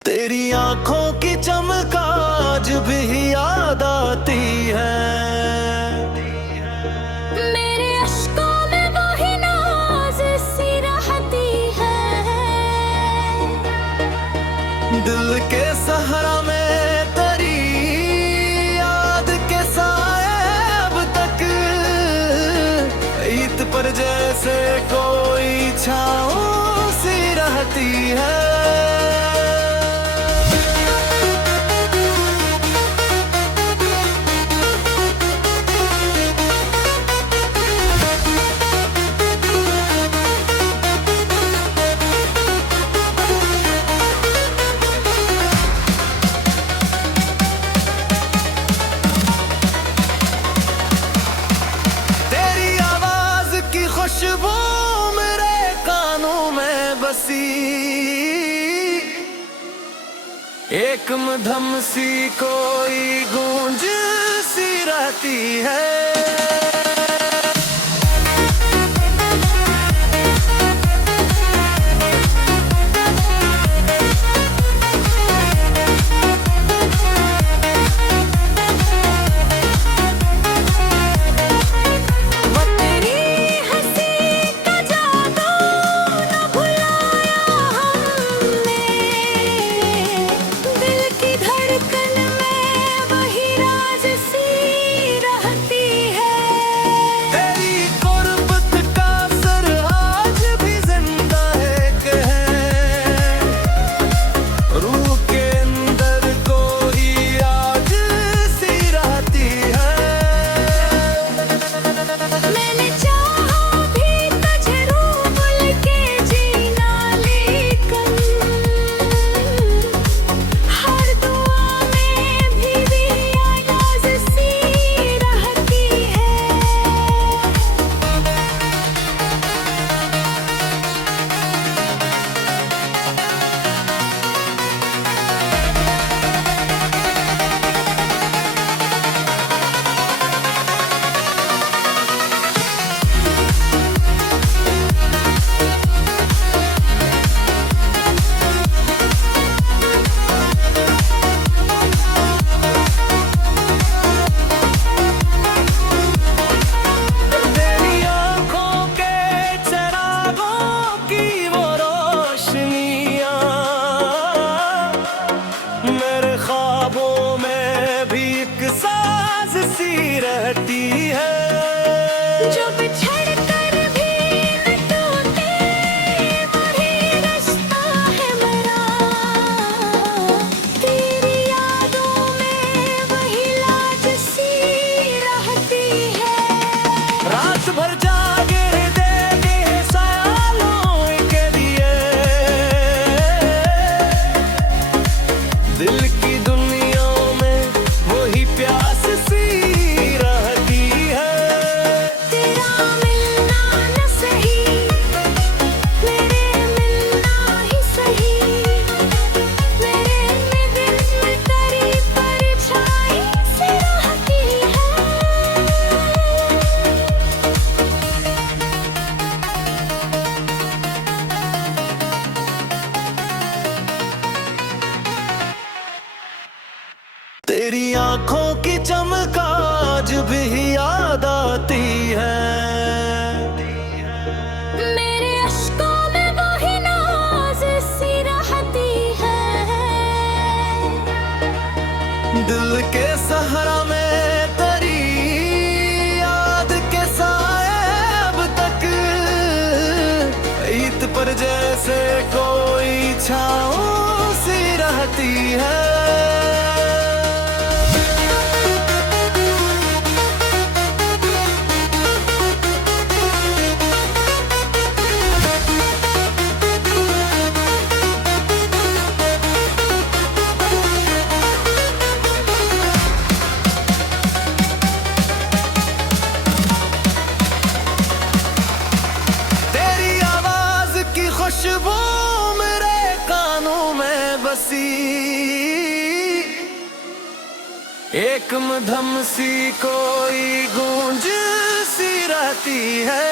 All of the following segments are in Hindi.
तेरी आंखों की चमक आज भी याद आती है। मेरे अश्कों में वही नाज सी रहती है। दिल के सहारा में तेरी याद के साए अब तक ईद पर जैसे कोई छाँव सी रहती है। खुशबू मेरे कानों में बसी एक मधम सी कोई गूंज सी रहती है। रहती है जो बिछड़ कर भी न टूटे वही रास्ता है मेरा। तेरी यादों में वही लाज सी रहती है। रात भर जागे देंगे सालों के लिए दिल की दुनिया में वही प्यास सी तेरी आंखों की चमक आज भी याद आती है। मेरे अश्कों में वही नाज सी रहती है। दिल के सहारा में तेरी याद के साए अब तक ईद पर जैसे कोई छाँव सी रहती है। खुशबू मेरे कानों में बसी एक मधम सी कोई गूंज सी रहती है।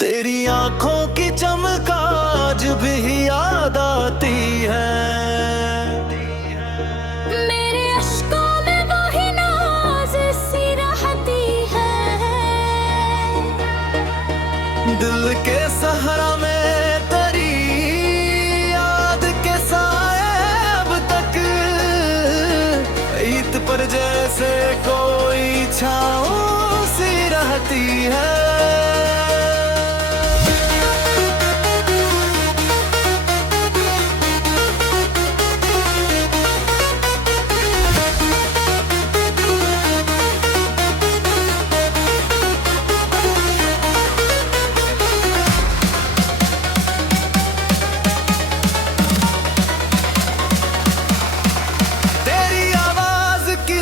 तेरी आंखों की चमक आज भी याद आती है। मेरे अश्कों में वही नाज सी रहती है। दिल के सहारा में तेरी याद के साए अब तक ईद पर जैसे कोई छाँव सी रहती है।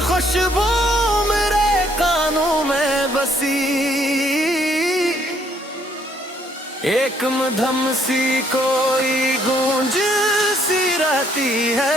खुशबू मेरे कानों में बसी, एक मधम सी कोई गूंज सी रहती है।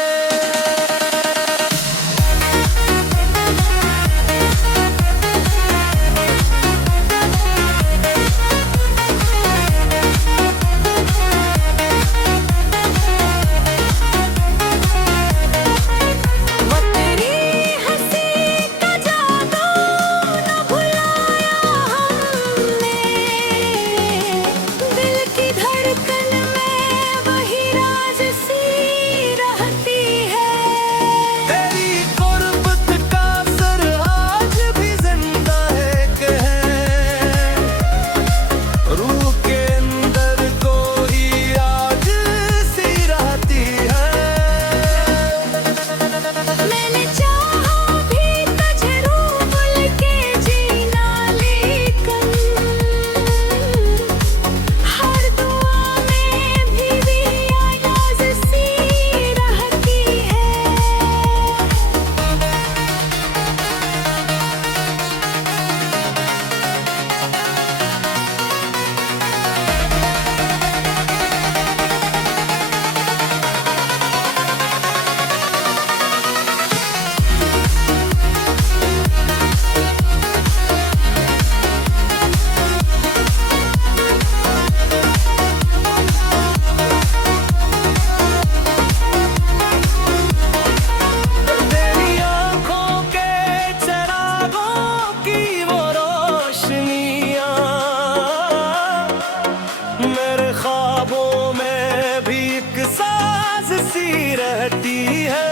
रहती है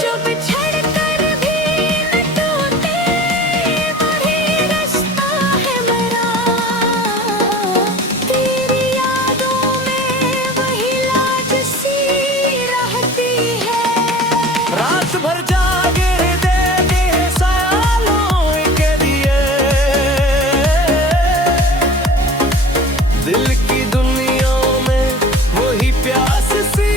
जो बिछड़ कर भी न टूटे, वही रिश्ता है मेरा। तेरी यादों में वही लाज सी रहती है। रात भर जागे देंगे सालों के लिए, दिल की दुनिया में वही प्यास सी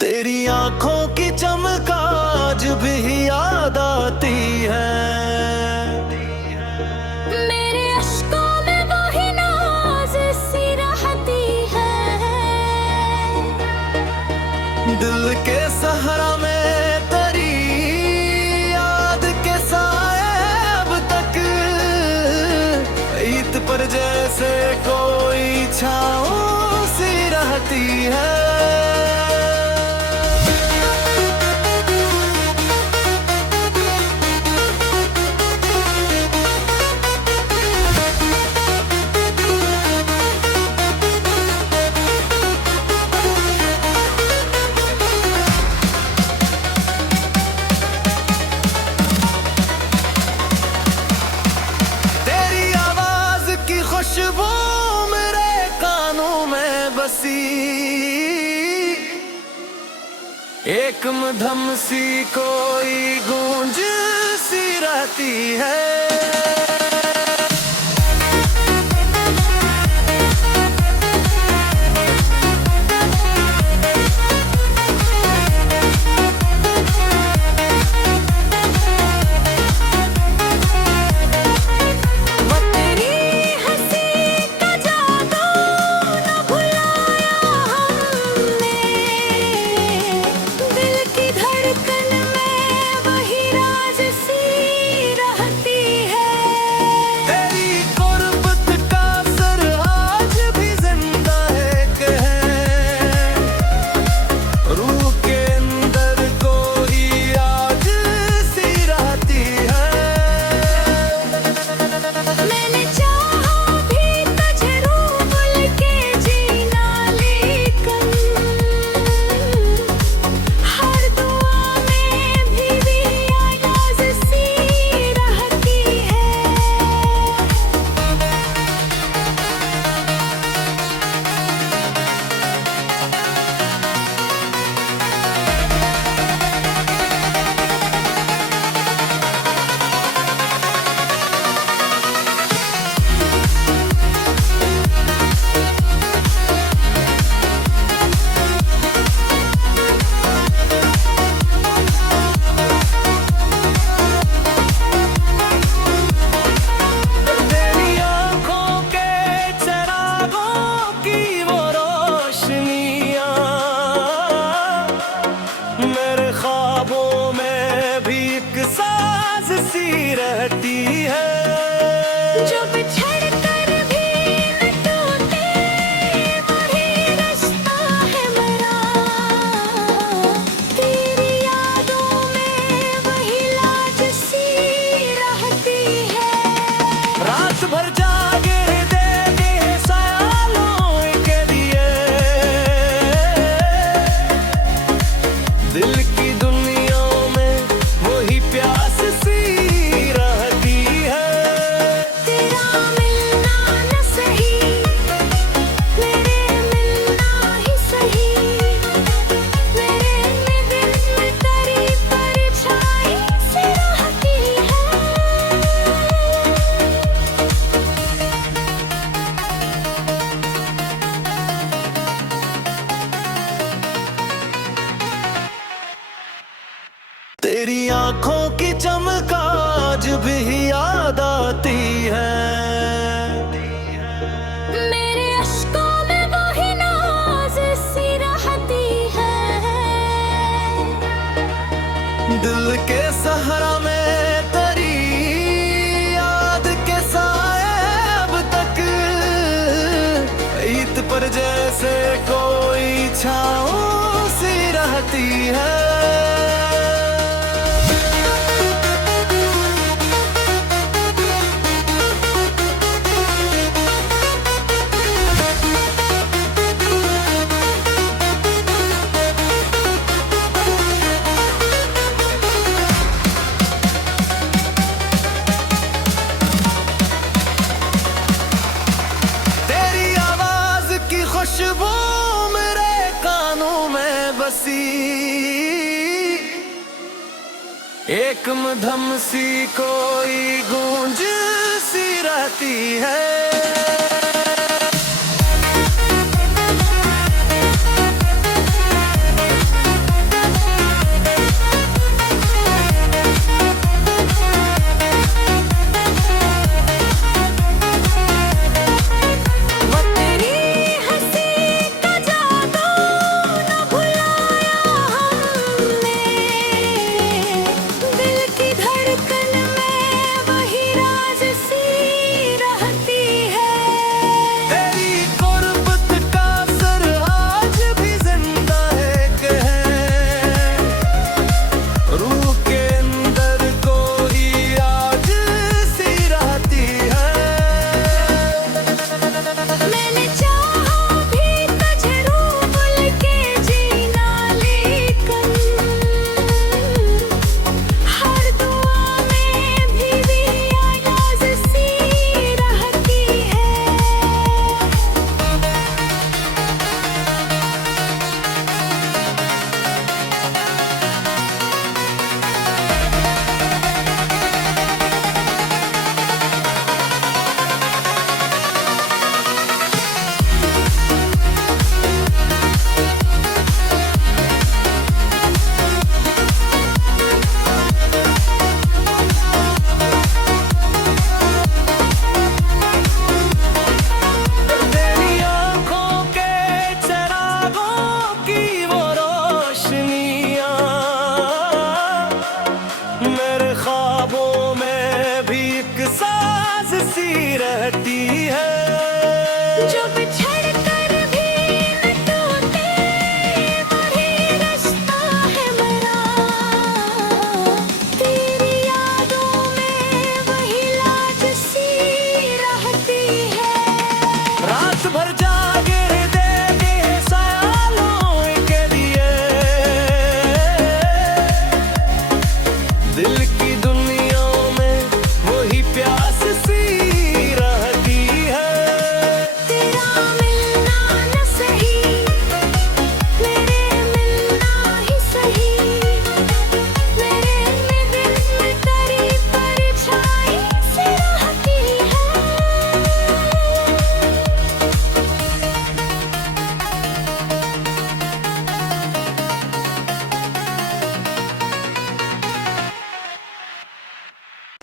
तेरी आंखों की चमक आज भी याद आती है। मेरे अश्कों में वही नाज सी रहती है। दिल के सहारा में तेरी याद के साए अब तक ईद पर जैसे कोई छाँव सी रहती है। खुशबू मेरे कानों में बसी, एक मधम सी कोई गूंज सी रहती है। जो बिछड़ कर भी न टूटे वही रास्ता है मेरा तेरी यादों में वही लाज सी रहती है रात भर जागे देंगे सालों के लिए दिल की दुनिया में वही प्यास सी रहती है तेरा मिलना न सही मेरे मिलना ही सही मेरे में दिल में तेरी परछाई सी रहती है तेरी आंखों की चमक आज भी याद आती है मेरे अश्कों में वही नाज सी रहती है दिल के सहारा में तेरी याद के साए अब तक ईद पर जैसे कोई छाँव सी रहती है तेरी आवाज की खुशबू मेरे कानों में बसी एक मधम सी कोई गूंज सी रहती है वो तेरी हंसी का जादू न भुलाया हमने दिल की धड़कन में वही राज सी रहती है तेरी गुर्बत का असर आज भी जिंदा है कहे रूह के अंदर कोई आज सी रहती है मैंने चाहा भी तुझे रूप लेके जीना लेकिन हर दुआ में भी आवाज़ सी रहती है तेरी आंखों के चरागों की वो रोशनियां मेरे ख्वाबों में भी एक साज सी रहती है जो बिछड़ कर भी न टूटे वही रास्ता है मेरा तेरी यादों में वही लाज सी रहती है रात भर जागे देंगे सालों के लिए दिल की दुनिया में वही प्यास सी रहती है तेरा मिलना न सही मेरे मिलना ही सही मेरे में दिल में तेरी परछाई सी रहती है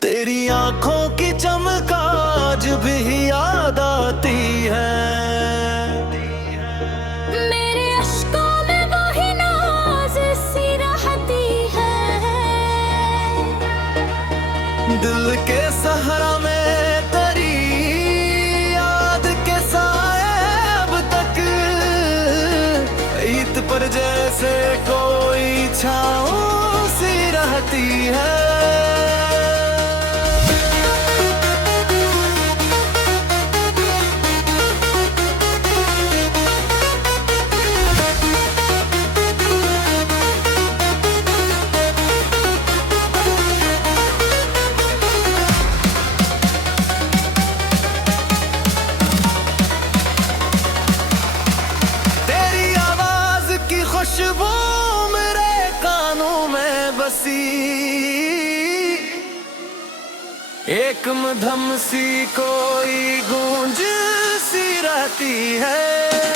तेरी आंखों की चमक आज भी याद आती है मेरे अश्कों में वही नाज सी रहती है दिल के सहारा में तेरी सी, एक मधम सी कोई गूंज सी रहती है।